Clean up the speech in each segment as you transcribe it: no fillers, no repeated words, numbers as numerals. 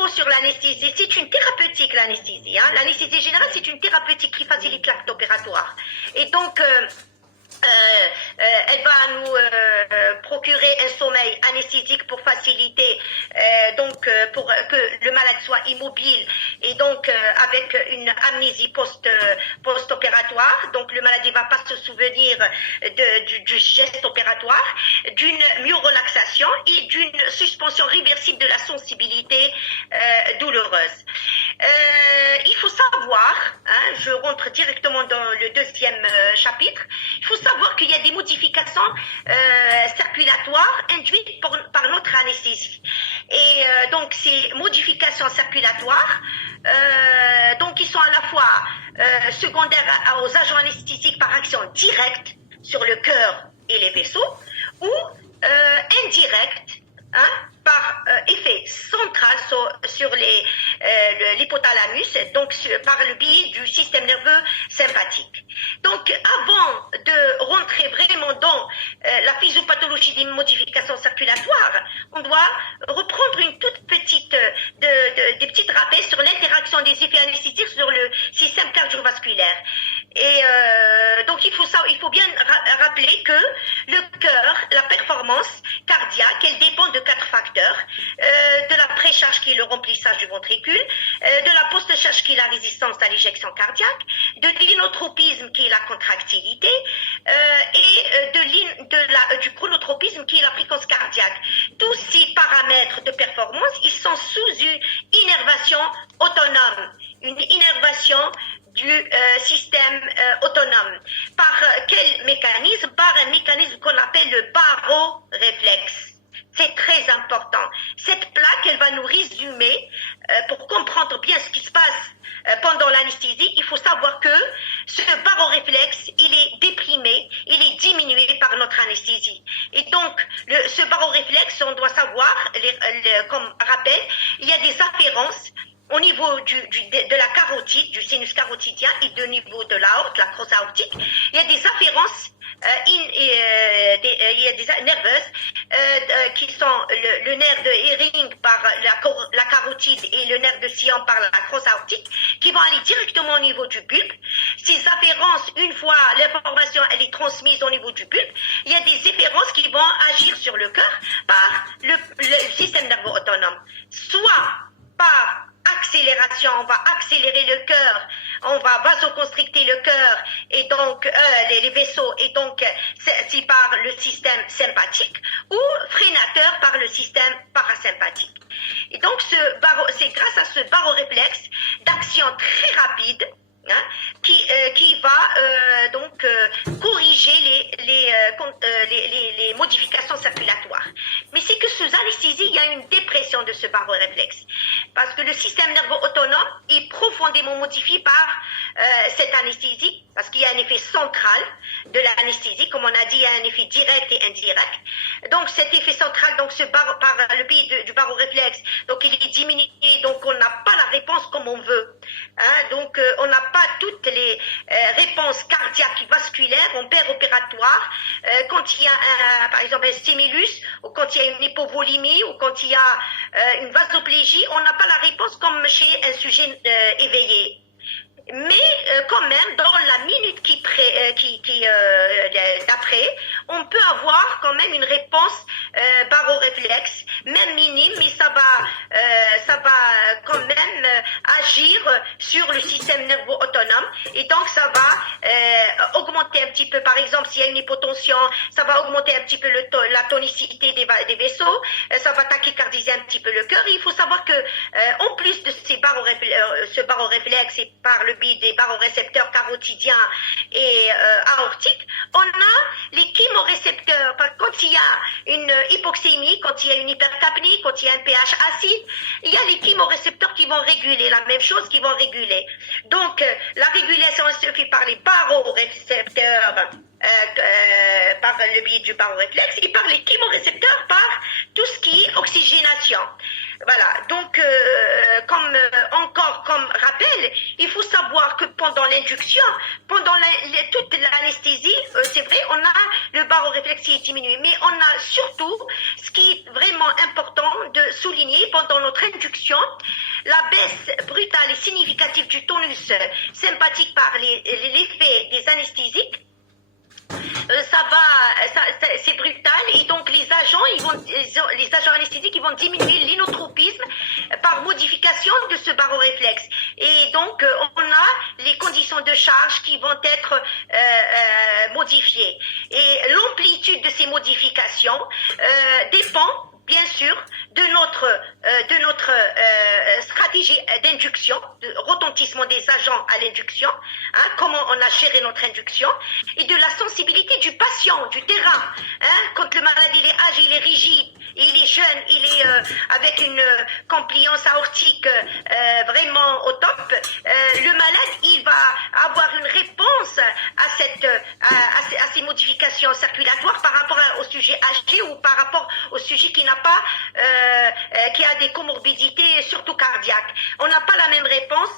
mot sur l'anesthésie. C'est une thérapeutique, l'anesthésie. Hein. L'anesthésie générale, c'est une thérapeutique qui facilite l'acte opératoire. Et donc, elle va nous procurer un sommeil anesthésique pour faciliter, pour que le malade soit immobile et donc avec une amnésie post-opératoire. Donc le malade ne va pas se souvenir du geste opératoire, d'une myorelaxation et d'une suspension réversible de la sensibilité douloureuse. Il faut savoir, hein, je rentre directement dans le deuxième chapitre, il faut savoir qu'il y a des modifications circulatoires induites par notre anesthésie. Et donc ces modifications circulatoires, donc ils sont à la fois secondaires aux agents anesthésiques par action directe sur le cœur et les vaisseaux, ou indirecte, hein, par effet central sur l'hypothalamus, donc par le biais du système nerveux sympathique. Donc avant de rentrer vraiment dans la physiopathologie des modifications circulatoires, on doit reprendre une toute petite, des petites rappels sur l'interaction des effets anesthésiques sur le système cardiovasculaire. Et donc il faut bien rappeler que le cœur, la performance cardiaque, elle dépend de 4 facteurs. De la précharge qui est le remplissage du ventricule, de la post-charge qui est la résistance à l'éjection cardiaque, de l'inotropisme qui est la contractilité et du chronotropisme qui est la fréquence cardiaque. Tous ces paramètres de performance, ils sont sous une innervation autonome, une innervation du système autonome. Par quel mécanisme? Par un mécanisme qu'on appelle le baroréflexe. C'est très important. Cette plaque, elle va nous résumer, pour comprendre bien ce qui se passe pendant l'anesthésie, il faut savoir que ce baroréflexe, il est déprimé, il est diminué par notre anesthésie. Et donc, ce baroréflexe, on doit savoir, comme rappel, il y a des afférences au niveau de la carotide, du sinus carotidien et du niveau de l'aorte, la crosse aortique. Il y a des afférences il y a des nerveuses qui sont le nerf de Hering par la carotide et le nerf de Sion par la crosse aortique, qui vont aller directement au niveau du bulbe. Ces afférences, une fois l'information elle est transmise au niveau du bulbe, il y a des afférences qui vont agir sur le cœur par le système nerveux autonome, soit par accélération, on va accélérer le cœur, on va vasoconstricter le cœur et donc les vaisseaux, et donc c'est par le système sympathique, ou freinateur par le système parasympathique. Et donc c'est grâce à ce baroréflexe d'action très rapide, hein, qui va donc corriger les modifications circulatoires. Mais c'est que sous anesthésie, il y a une dépression de ce baroréflexe. Parce que le système nerveux autonome est profondément modifié par cette anesthésie, parce qu'il y a un effet central de l'anesthésie, comme on a dit, il y a un effet direct et indirect. Donc cet effet central, donc par le biais du baroréflexe, donc il est diminué, donc on n'a pas la réponse comme on veut. Hein, donc on n'a pas toutes les réponses cardiaques et vasculaires en opératoire quand il y a par exemple un stimulus, ou quand il y a une hypovolémie, ou quand il y a une vasoplégie, on n'a pas la réponse comme chez un sujet éveillé. Mais quand même, dans la minute d'après, on peut avoir quand même une réponse baroréflexe, même minime, mais ça va quand même agir sur le système nerveux autonome, et donc ça va augmenter un petit peu, par exemple, s'il y a une hypotension, ça va augmenter un petit peu la tonicité des vaisseaux, ça va tachycardiser un petit peu le cœur. Et il faut savoir que en plus de ce baroréflexe, et par le biais des barorécepteurs carotidiens et aortiques, on a les chémorécepteurs. Quand il y a une hypoxémie, quand il y a une hypercapnie, quand il y a un pH acide, il y a les chémorécepteurs qui vont réguler la même chose, qui vont réguler. Donc la régulation se fait par les barorécepteurs, par le biais du baroréflexe, et par les chémorécepteurs par tout ce qui est oxygénation. Voilà, donc comme rappel, il faut savoir que pendant l'induction, pendant toute l'anesthésie, c'est vrai, on a le baroréflexe qui est diminué, mais on a surtout, ce qui est vraiment important, de souligner pendant notre induction la baisse brutale et significative du tonus sympathique par l'effet des anesthésiques. C'est brutal et donc les agents anesthésiques ils vont diminuer l'inotropisme par modification de ce baroréflexe et donc on a les conditions de charge qui vont être modifiées et l'amplitude de ces modifications dépend bien sûr de notre stratégie d'induction, de retentissement des agents à l'induction, comment on a géré notre induction, et de la sensibilité du patient, du terrain. Quand le malade il est âgé, il est rigide, il est jeune, il est avec une compliance aortique vraiment au top, le malade il va avoir une réponse à ces modifications circulatoires par rapport au sujet âgé ou par rapport au sujet qui n'a pas qui a des comorbidités surtout cardiaques. On n'a pas la même réponse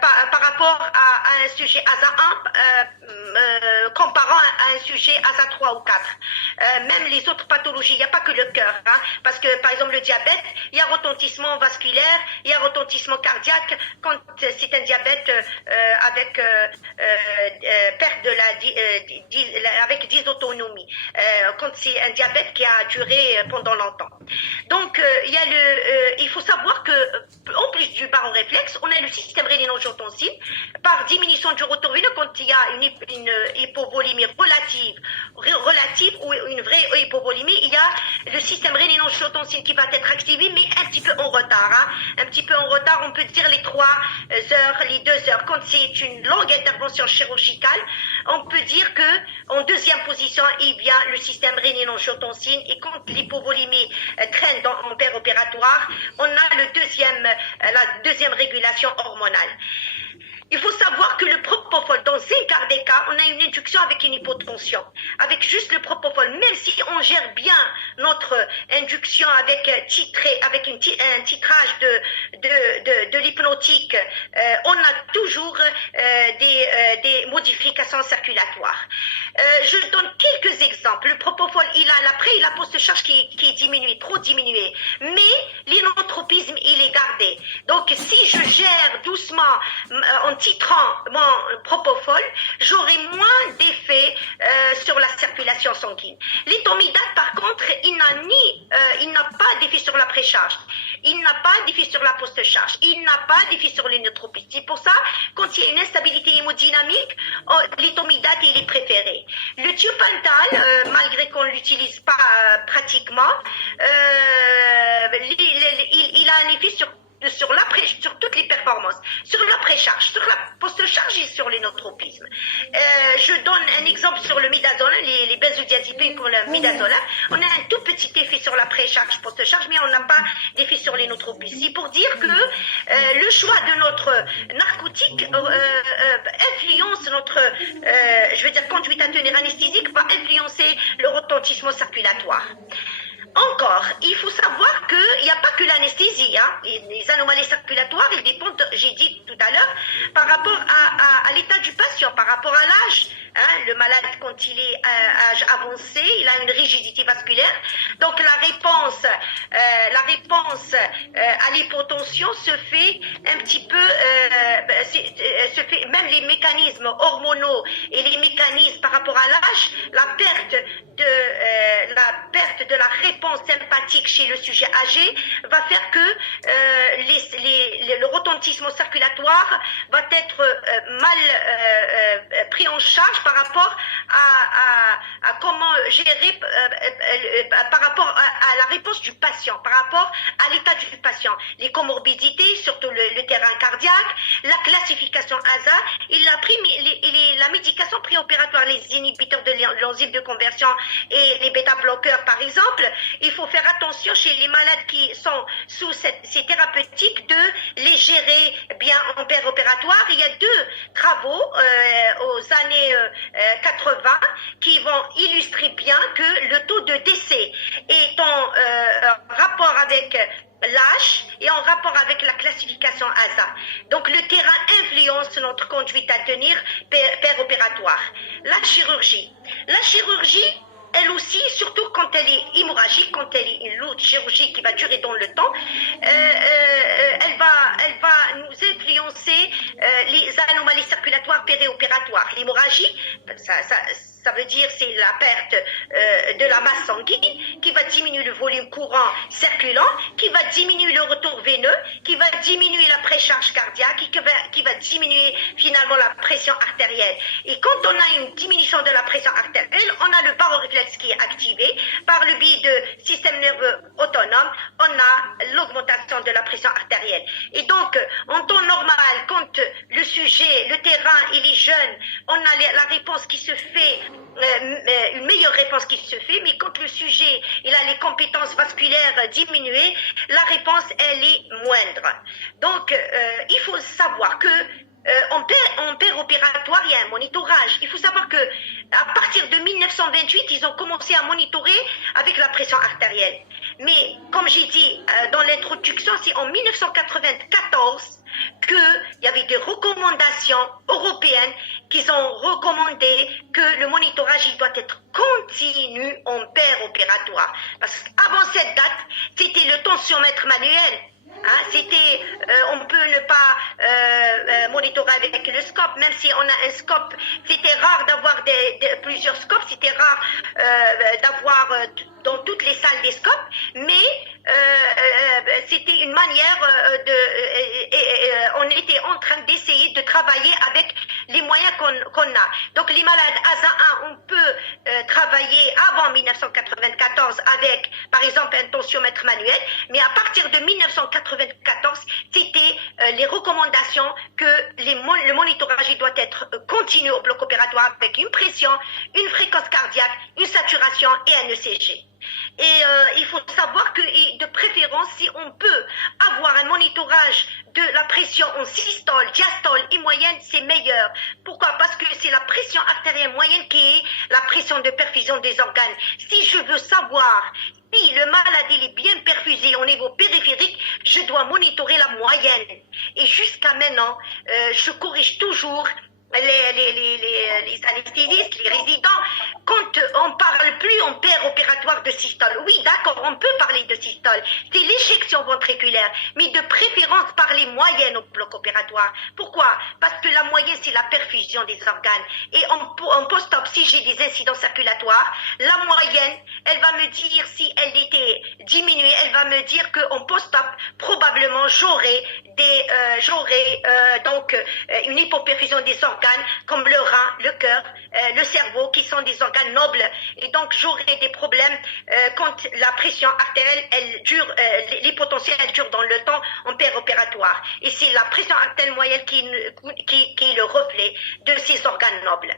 par rapport à un sujet ASA 1 comparant à un sujet ASA 3 ou 4. Même les autres pathologies, il n'y a pas que le cœur, parce que par exemple le diabète, il y a retentissement vasculaire, il y a retentissement cardiaque quand c'est un diabète avec perte de avec dysautonomie, quand c'est un diabète qui a duré pendant longtemps. Donc il faut savoir que en plus du baroréflexe, on a le système rénino-angiotensine par diminution du retour veineux quand il y a une hypovolémie relative ou une vraie hypovolémie, il y a le système rénino-angiotensine qui va être activé mais un petit peu en retard. Un petit peu en retard, on peut dire les 3 heures, les 2 heures. Quand c'est une longue intervention chirurgicale, on peut dire que en deuxième position, il y a le système rénino-angiotensine et quand l'hypovolémie traîne en opératoire, on a la deuxième régulation hormonale. Il faut savoir que le propofol, dans un quart des cas, on a une induction avec une hypotension. Avec juste le propofol, même si on gère bien notre induction avec un titrage de l'hypnotique, on a toujours des modifications circulatoires. Je donne quelques exemples. Le propofol, il a l'après et la post-charge qui est diminuée, trop diminuée. Mais l'inotropisme, il est gardé. Donc, si je gère doucement en titrant mon propofol, j'aurai moins d'effet sur la circulation sanguine. L'éthomidate, par contre, il n'a pas d'effet sur la précharge, il n'a pas d'effet sur la post-charge, il n'a pas d'effet sur l'inotropisme. C'est pour ça, quand il y a une instabilité hémodynamique, l'éthomidate il est préféré. Le thiopental, malgré qu'on ne l'utilise pas pratiquement, il a un effet sur toutes les performances, sur la précharge, sur la post-charge et sur l'énotropisme. Je donne un exemple sur le midazolam, les benzodiazépines comme le midazolam. On a un tout petit effet sur la précharge, post-charge, mais on n'a pas d'effet sur l'énotropisme. C'est pour dire que le choix de notre narcotique influence notre, conduite à tenir anesthésique, va influencer le retentissement circulatoire. Encore, il faut savoir qu'il n'y a pas que l'anesthésie. Les anomalies circulatoires, ils dépendent, j'ai dit tout à l'heure, par rapport à l'état du patient, par rapport à l'âge. Le malade, quand il est à âge avancé, il a une rigidité vasculaire. Donc la réponse à l'hypotension se fait un petit peu, même les mécanismes hormonaux et les mécanismes par rapport à l'âge, la perte de la réponse sympathique chez le sujet âgé va faire que le retentissement circulatoire va être mal pris en charge par rapport à comment gérer par rapport à la réponse du patient, par rapport à l'état du patient, les comorbidités, surtout le terrain cardiaque, la classification ASA et la médication préopératoire, les inhibiteurs de l'enzyme de conversion et les bêta-bloqueurs par exemple. Il faut faire attention chez les malades qui sont sous ces thérapeutiques de les gérer bien en opératoire. Il y a 2 travaux aux années 80 qui vont illustrer bien que le taux de décès est en rapport avec l'âge et en rapport avec la classification ASA. Donc le terrain influence notre conduite à tenir péropératoire. La chirurgie, elle aussi, surtout quand elle est hémorragique, quand elle est une lourde chirurgie qui va durer dans le temps, elle va nous influencer les anomalies circulatoires périopératoires. L'hémorragie, ça veut dire c'est la perte de la masse sanguine qui va diminuer le volume courant circulant, qui va diminuer le retour veineux, qui va diminuer la précharge cardiaque, qui va diminuer finalement la pression artérielle. Et quand on a une diminution de la pression artérielle, on a le baroréflexe qui est activé par le biais de système nerveux autonome, on a l'augmentation de la pression artérielle. Et donc, en temps normal, quand le sujet, le terrain, il est jeune, on a la réponse qui se fait, une meilleure réponse qui se fait, mais quand le sujet, il a les compétences vasculaires diminuées, la réponse, elle est moindre. Donc, il faut savoir que en opératoire, il y a un monitorage. Il faut savoir que à partir de 1928, ils ont commencé à monitorer avec la pression artérielle. Mais comme j'ai dit dans l'introduction, c'est en 1994 qu'il y avait des recommandations européennes qui ont recommandé que le monitorage il doit être continu en opératoire. Parce qu'avant cette date, c'était le tensiomètre manuel. C'était, on peut ne pas monitorer avec le scope, même si on a un scope. C'était rare d'avoir plusieurs scopes, c'était rare d'avoir dans toutes les salles des scopes, mais c'était une manière on était en train d'essayer de travailler avec les moyens qu'on a. Donc les malades ASA 1, on peut travailler avant 1994 avec, par exemple, un tensiomètre manuel, mais à partir de 1994, c'était les recommandations que le monitorage il doit être continu au bloc opératoire avec une pression, une fréquence cardiaque, une saturation et un ECG. Et il faut savoir que, de préférence, si on peut avoir un monitorage de la pression en systole, diastole et moyenne, c'est meilleur. Pourquoi? Parce que c'est la pression artérielle moyenne qui est la pression de perfusion des organes. Si je veux savoir si le malade il est bien perfusé au niveau périphérique, je dois monitorer la moyenne. Et jusqu'à maintenant, je corrige toujours les anesthésistes, les résidents, quand on parle plus en opératoire de systole. Oui, d'accord, on peut parler de systole. C'est l'éjection ventriculaire, mais de préférence parler moyenne au bloc opératoire. Pourquoi? Parce que la moyenne, c'est la perfusion des organes. Et en post-op, si j'ai des incidents circulatoires, la moyenne, elle va me dire si elle était diminuée, elle va me dire qu'en post-op, probablement, j'aurais donc une hypoperfusion des organes comme le rein, le cœur, le cerveau, qui sont des organes nobles. Et donc, j'aurai des problèmes quand la pression artérielle, elle dure, l'hypotension, elle dure dans le temps en opératoire. Et c'est la pression artérielle moyenne qui est le reflet de ces organes nobles.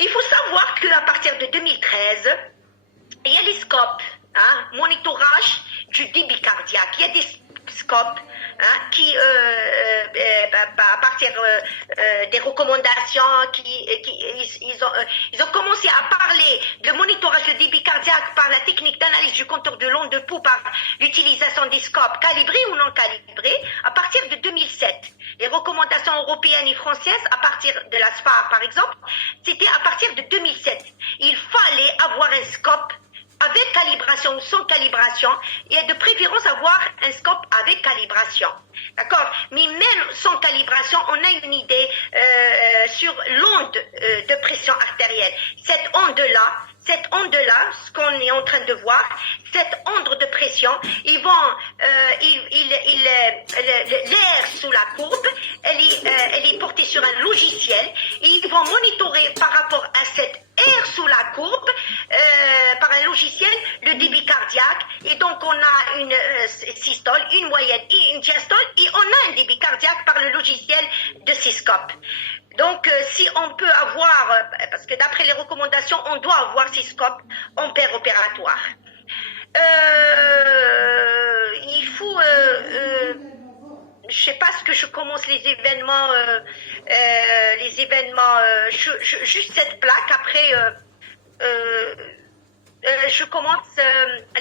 Il faut savoir qu'à partir de 2013, il y a les scopes, monitorage du débit cardiaque. Il y a des scopes qui, à partir des recommandations, ils ont commencé à parler de monitorage de débit cardiaque par la technique d'analyse du contour de l'onde de pouls par l'utilisation des scopes calibrés ou non calibrés à partir de 2007. Les recommandations européennes et françaises, à partir de la SPA par exemple, c'était à partir de 2007. Il fallait avoir un scope avec calibration ou sans calibration, et de préférence avoir un scope avec calibration. D'accord? Mais même sans calibration, on a une idée sur l'onde de pression artérielle. Cette onde-là, ce qu'on est en train de voir, cette onde de pression, l'air sous la courbe, elle est portée sur un logiciel, et ils vont monitorer par rapport à cette air sous la courbe, par un logiciel, le débit cardiaque, et donc on a une systole, une moyenne et une diastole, et on a un débit cardiaque par le logiciel de Cyscope. Donc, si on peut avoir, parce que d'après les recommandations, on doit avoir Cyscope en opératoire. Il faut, je sais pas ce que je commence les événements, juste cette plaque. Après, je commence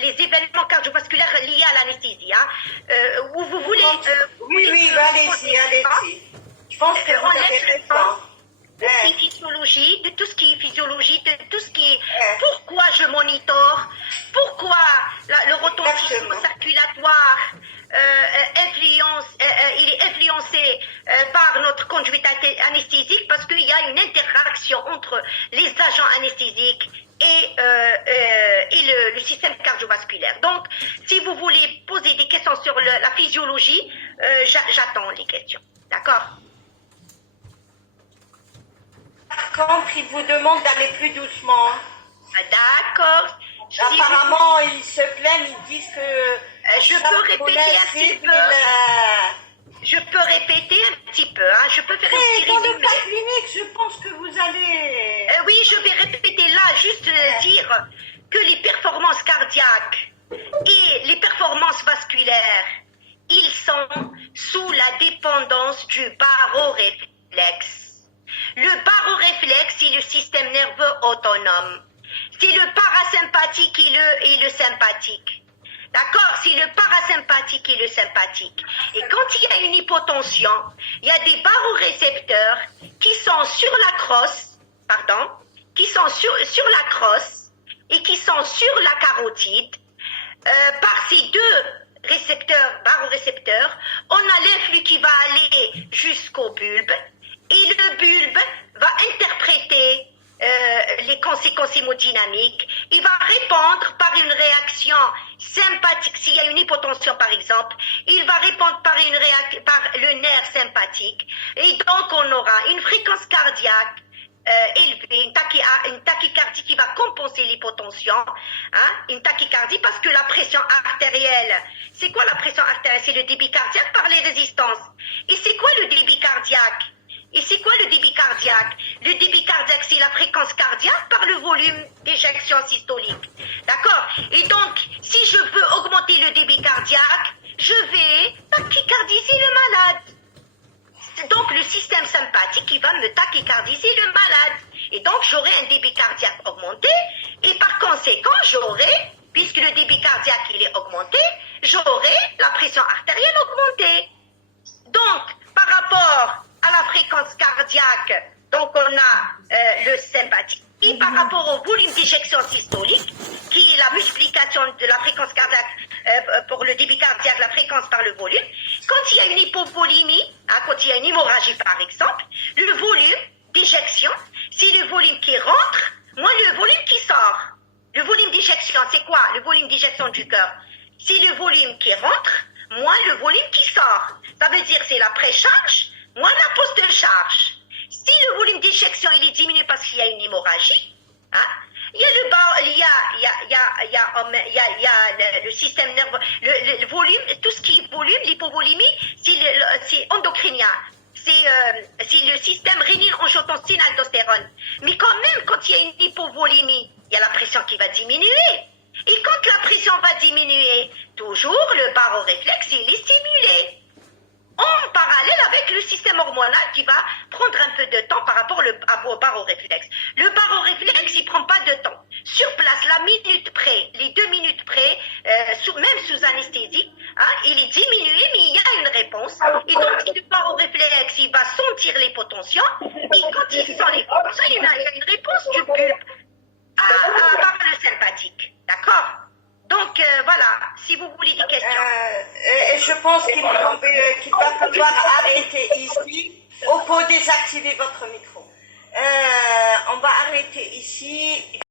les événements cardiovasculaires liés à l'anesthésie. Où vous voulez. Oui, allez-y. Je pense que vous avez raison. tout ce qui est physiologie, de tout ce qui est physiologie, de tout ce qui est pourquoi je monitore, pourquoi le retentissement circulatoire il est influencé par notre conduite anesthésique parce qu'il y a une interaction entre les agents anesthésiques et le système cardiovasculaire. Donc, si vous voulez poser des questions sur la physiologie, j'attends les questions. D'accord? Par contre, il vous demande d'aller plus doucement. D'accord. Apparemment, ils se plaignent, ils disent que... je peux répéter un petit peu. Je peux répéter un petit peu. Hein. Je peux faire un petit Dans résumé. le cas clinique, je pense que vous allez... Oui, je vais répéter là, juste dire que les performances cardiaques et les performances vasculaires, ils sont sous la dépendance du baroréflexe. Le baroréflexe, c'est le système nerveux autonome. C'est le parasympathique et le sympathique. D'accord? C'est le parasympathique et le sympathique. Et quand il y a une hypotension, il y a des barorécepteurs qui sont sur la crosse, qui sont sur la crosse et qui sont sur la carotide. Par ces deux barorécepteurs, on a l'influx qui va aller jusqu'au bulbe et le bulbe va interpréter les conséquences hémodynamiques. Il va répondre par une réaction sympathique. S'il y a une hypotension, par exemple, il va répondre par le nerf sympathique. Et donc, on aura une fréquence cardiaque élevée, une tachycardie qui va compenser l'hypotension. Hein, une tachycardie parce que la pression artérielle, c'est quoi la pression artérielle? C'est le débit cardiaque par les résistances. Et c'est quoi le débit cardiaque? Et c'est quoi le débit cardiaque? Le débit cardiaque, c'est la fréquence cardiaque par le volume d'éjection systolique. D'accord? Et donc, si je veux augmenter le débit cardiaque, je vais tachycardiser le malade. Donc, le système sympathique, il va me tachycardiser le malade. Et donc, j'aurai un débit cardiaque augmenté. Et par conséquent, j'aurai, puisque le débit cardiaque, il est augmenté, j'aurai la pression artérielle augmentée. Donc, par rapport à la fréquence cardiaque, donc on a le sympathique. Et par rapport au volume d'éjection systolique, qui est la multiplication de la fréquence cardiaque pour le débit cardiaque, la fréquence par le volume, quand il y a une hypovolémie, hein, quand il y a une hémorragie par exemple, le volume d'éjection, c'est le volume qui rentre, moins le volume qui sort. Le volume d'éjection, c'est quoi? Le volume d'éjection du cœur, c'est le volume qui rentre, moins le volume qui sort. Ça veut dire c'est la précharge, moins la post-charge. Si le volume d'éjection il est diminué parce qu'il y a une hémorragie, hein, il y a le système nerveux, le volume, tout ce qui est volume, l'hypovolémie, c'est endocrinien. C'est le système rénine-angiotensine-aldostérone. Mais quand même, quand il y a une hypovolémie, il y a la pression qui va diminuer. Et quand la pression va diminuer, toujours le baroréflexe, il est stimulé. En parallèle avec le système hormonal qui va prendre un peu de temps par rapport au baroréflexe. Le baroréflexe, il ne prend pas de temps. Sur place, la minute près, les 2 minutes près, même sous anesthésie, hein, il est diminué, mais il y a une réponse. Et donc, si le baroréflexe, il va sentir les potentiels, et quand il sent les potentiels, il y a une réponse du bulbe par le sympathique. D'accord? Donc, voilà, si vous voulez des questions. Je pense qu'il va falloir arrêter ici. On peut désactiver votre micro. On va arrêter ici.